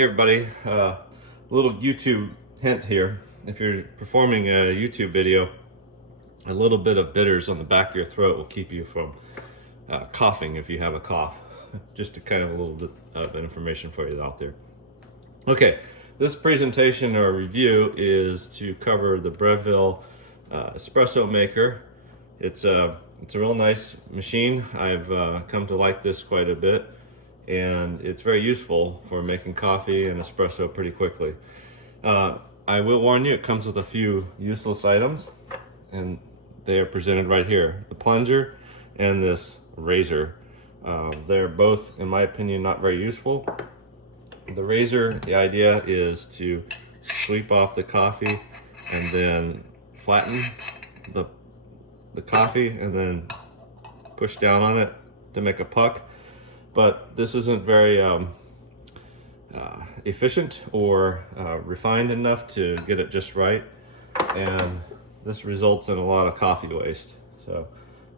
Hey everybody, a little YouTube hint here. If you're performing a YouTube video, a little bit of bitters on the back of your throat will keep you from coughing if you have a cough. Just to kind of a little bit of information for you out there. Okay, this presentation or review is to cover the Breville Espresso Maker. It's a real nice machine. I've come to like this quite a bit, and it's very useful for making coffee and espresso pretty quickly. I will warn you, it comes with a few useless items, and they are presented right here. The plunger and this razor. They're both, in my opinion, not very useful. The razor, the idea is to sweep off the coffee and then flatten the coffee and then push down on it to make a puck. But this isn't very efficient or refined enough to get it just right, and this results in a lot of coffee waste. So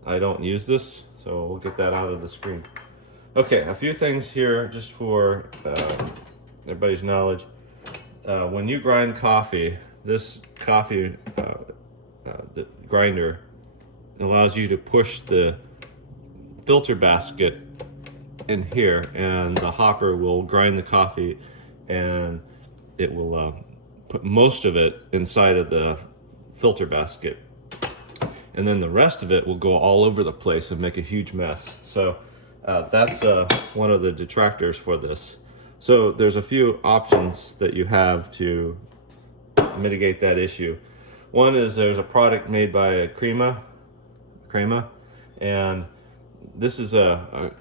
I don't use this, so we'll get that out of the screen. Okay, a few things here just for everybody's knowledge. When you grind coffee, this coffee the grinder allows you to push the filter basket in here, and the hopper will grind the coffee, and it will put most of it inside of the filter basket, and then the rest of it will go all over the place and make a huge mess. So that's one of the detractors for this. So there's a few options that you have to mitigate that issue. One is there's a product made by Crema, and this is a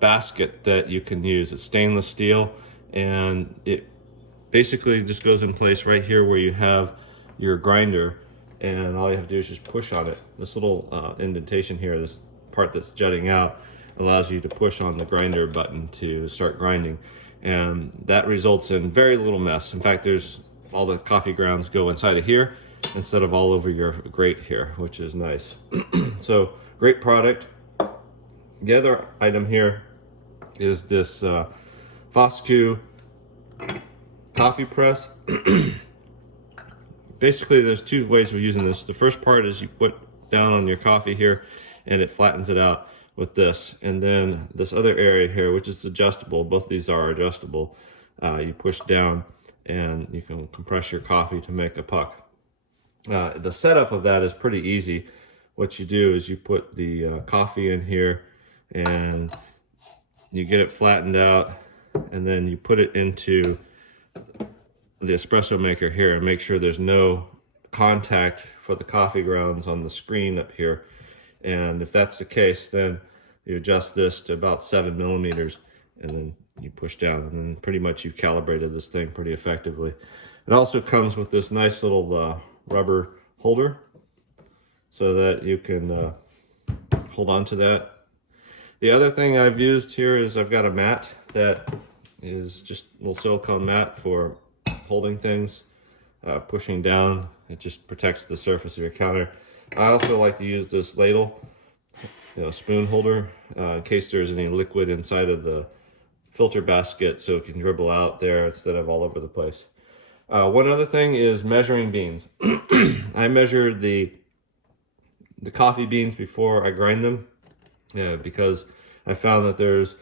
basket that you can use. It's stainless steel, and it basically just goes in place right here where you have your grinder, and all you have to do is just push on it. This little indentation here, this part that's jutting out, allows you to push on the grinder button to start grinding, and that results in very little mess. In fact, there's all the coffee grounds go inside of here instead of all over your grate here, which is nice. So great product. The other item here is this Foscu coffee press. Basically, there's two ways of using this. The first part is you put down on your coffee here, and it flattens it out with this. And then this other area here, which is adjustable, both these are adjustable, you push down and you can compress your coffee to make a puck. The setup of that is pretty easy. What you do is you put the coffee in here, and you get it flattened out, and then you put it into the espresso maker here and make sure there's no contact for the coffee grounds on the screen up here. And if that's the case, then you adjust this to about 7 millimeters, and then you push down, and then pretty much you've calibrated this thing pretty effectively. It also comes with this nice little rubber holder so that you can hold on to that. The other thing I've used here is I've got a mat that is just a little silicone mat for holding things, pushing down. It just protects the surface of your counter. I also like to use this ladle, spoon holder, in case there's any liquid inside of the filter basket, so it can dribble out there instead of all over the place. One other thing is measuring beans. I measured the coffee beans before I grind them, because I found that there's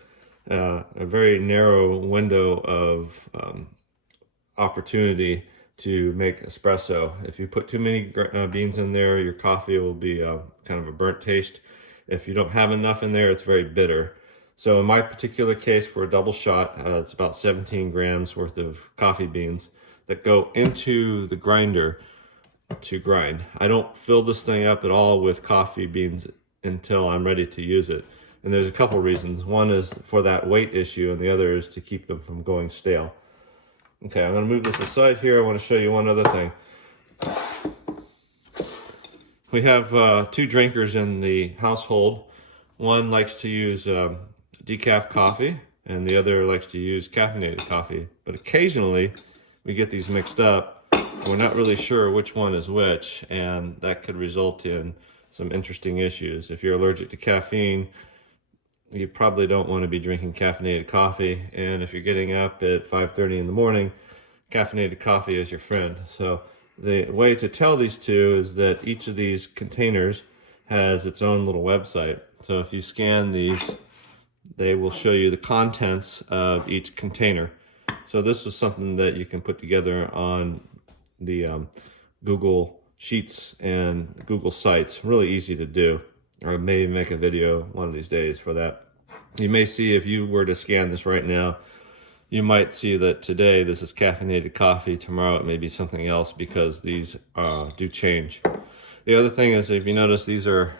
a very narrow window of opportunity to make espresso. If you put too many beans in there, your coffee will be kind of a burnt taste. If you don't have enough in there, it's very bitter. So in my particular case, for a double shot, it's about 17 grams worth of coffee beans that go into the grinder to grind. I don't fill this thing up at all with coffee beans until I'm ready to use it. And there's a couple reasons. One is for that weight issue, and the other is to keep them from going stale. Okay, I'm gonna move this aside here. I wanna show you one other thing. We have two drinkers in the household. One likes to use decaf coffee, and the other likes to use caffeinated coffee. But occasionally, we get these mixed up. We're not really sure which one is which, and that could result in some interesting issues. If you're allergic to caffeine, you probably don't want to be drinking caffeinated coffee. And if you're getting up at 5:30 in the morning, caffeinated coffee is your friend. So the way to tell these two is that each of these containers has its own little website. So if you scan these, they will show you the contents of each container. So this is something that you can put together on the Google Sheets and Google Sites. Really easy to do. Or maybe make a video one of these days for that. You may see, if you were to scan this right now, you might see that today this is caffeinated coffee, tomorrow it may be something else, because these do change. The other thing is, if you notice, these are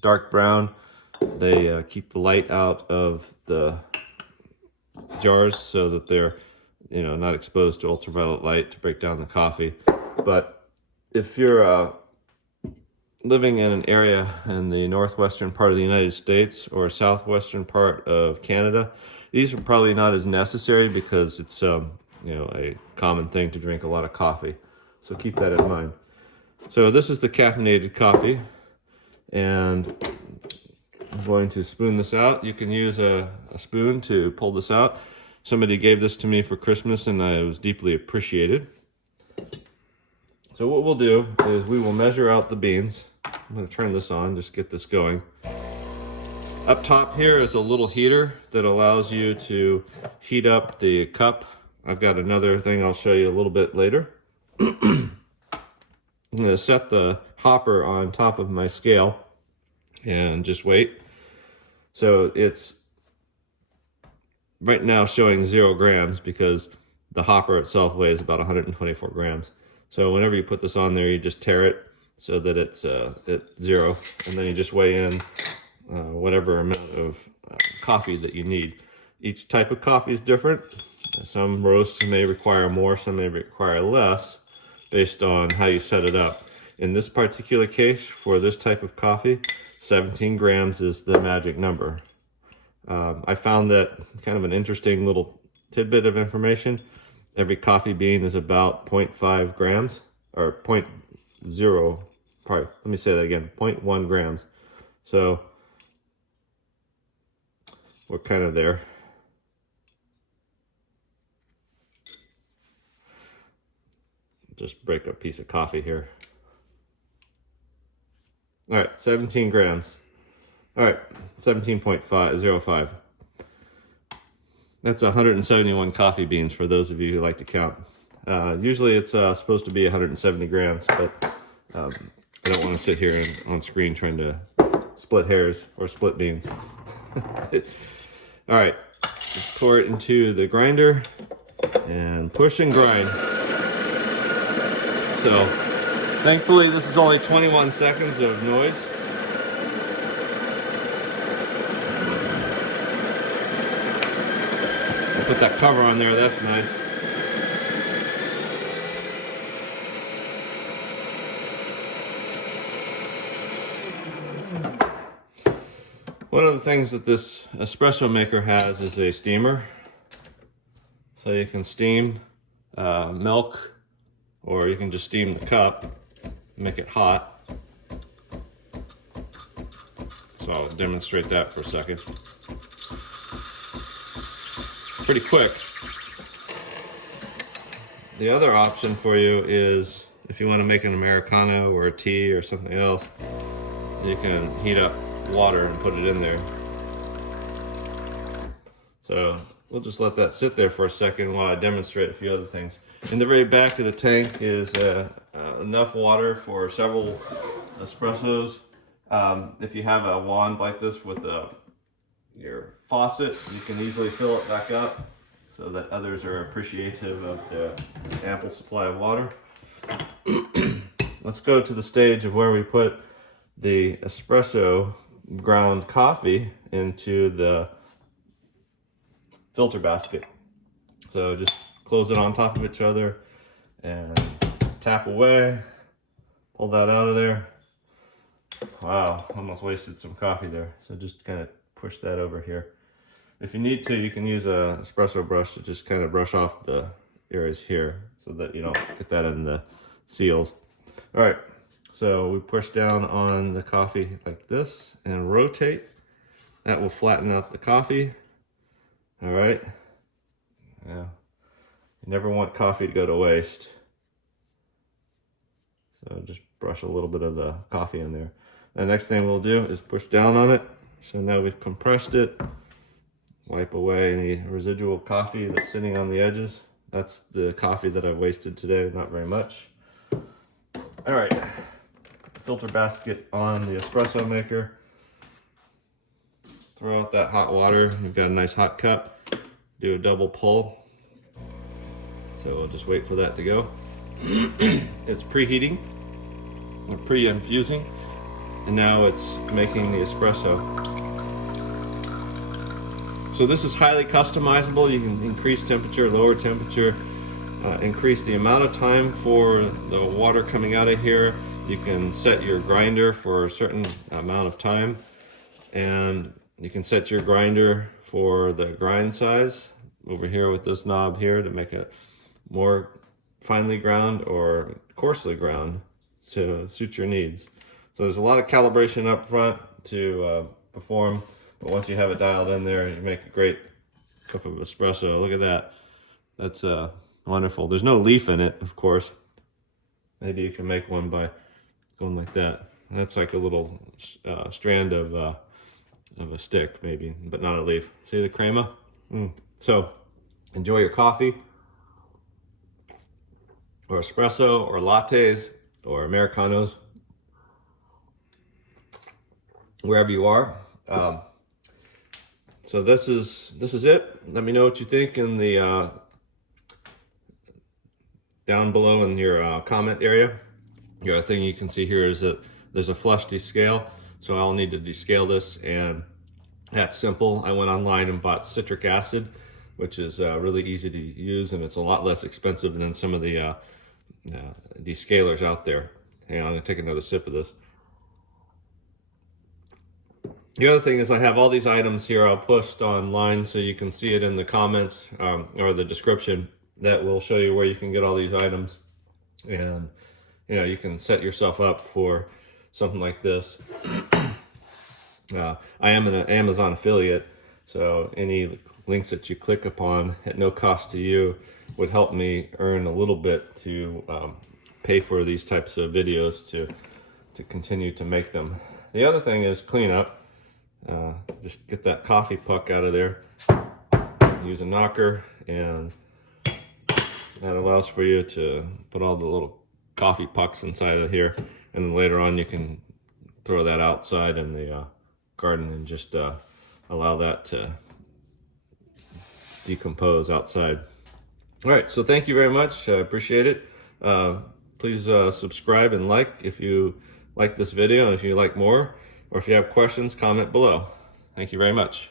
dark brown. They keep the light out of the jars so that they're, not exposed to ultraviolet light to break down the coffee. But if you're living in an area in the northwestern part of the United States or southwestern part of Canada, these are probably not as necessary, because it's a common thing to drink a lot of coffee. So keep that in mind. So this is the caffeinated coffee, and I'm going to spoon this out. You can use a spoon to pull this out. Somebody gave this to me for Christmas, and I was deeply appreciated. So what we'll do is we will measure out the beans. I'm going to turn this on, just get this going. Up top here is a little heater that allows you to heat up the cup. I've got another thing I'll show you a little bit later. I'm going to set the hopper on top of my scale and just wait. So it's right now showing 0 grams, because the hopper itself weighs about 124 grams. So whenever you put this on there, you just tear it so that it's at 0, and then you just weigh in whatever amount of coffee that you need. Each type of coffee is different. Some roasts may require more, some may require less, based on how you set it up. In this particular case, for this type of coffee, 17 grams is the magic number. I found that kind of an interesting little tidbit of information. Every coffee bean is about 0.5 grams, or 0.0, probably, let me say that again, 0.1 grams. So we're kind of there. Just break a piece of coffee here. All right, 17 grams. All right, 17.05. That's 171 coffee beans for those of you who like to count. Usually it's supposed to be 170 grams, but I don't want to sit here on screen trying to split hairs or split beans. All right, let's pour it into the grinder and push and grind. So thankfully this is only 21 seconds of noise. Put that cover on there, that's nice. One of the things that this espresso maker has is a steamer. So you can steam milk, or you can just steam the cup, make it hot. So I'll demonstrate that for a second. Pretty quick. The other option for you is, if you want to make an Americano or a tea or something else, you can heat up water and put it in there. So we'll just let that sit there for a second while I demonstrate a few other things. In the very back of the tank is enough water for several espressos. If you have a wand like this with your faucet, you can easily fill it back up so that others are appreciative of the ample supply of water. Let's go to the stage of where we put the espresso ground coffee into the filter basket. So just close it on top of each other and tap away, pull that out of there. Wow, almost wasted some coffee there. So just kind of push that over here. If you need to, you can use a espresso brush to just kind of brush off the areas here so that you don't get that in the seals. All right, so we push down on the coffee like this and rotate That will flatten out the coffee. All right. Yeah. You never want coffee to go to waste. So just brush a little bit of the coffee in there. The next thing we'll do is push down on it. So now we've compressed it. Wipe away any residual coffee that's sitting on the edges. That's the coffee that I've wasted today, not very much. All right, filter basket on the espresso maker. Throw out that hot water. You've got a nice hot cup. Do a double pull. So we'll just wait for that to go. It's preheating, or pre-infusing, and now it's making the espresso. So this is highly customizable. You can increase temperature, lower temperature, increase the amount of time for the water coming out of here. You can set your grinder for a certain amount of time, and you can set your grinder for the grind size over here with this knob here to make it more finely ground or coarsely ground to suit your needs. So there's a lot of calibration up front to perform, but once you have it dialed in there, you make a great cup of espresso. Look at that. That's wonderful. There's no leaf in it, of course. Maybe you can make one by going like that. That's like a little strand of a stick, maybe, but not a leaf. See the crema? So enjoy your coffee, or espresso, or lattes, or Americanos, wherever you are. So this is it. Let me know what you think in the down below in your comment area. The other thing you can see here is that there's a flush descale, so I'll need to descale this, and that's simple. I went online and bought citric acid, which is really easy to use, and it's a lot less expensive than some of the descalers out there. Hang on, I'm gonna take another sip of this. The other thing is I have all these items here I'll post online so you can see it in the comments or the description that will show you where you can get all these items. And you can set yourself up for something like this. I am an Amazon affiliate, so any links that you click upon at no cost to you would help me earn a little bit to pay for these types of videos to continue to make them. The other thing is clean up. Just get that coffee puck out of there. Use a knocker, and that allows for you to put all the little coffee pucks inside of here, and then later on you can throw that outside in the garden and just allow that to decompose outside. All right, so thank you very much. I appreciate it. Please subscribe and like if you like this video, and if you like more, or if you have questions, comment below. Thank you very much.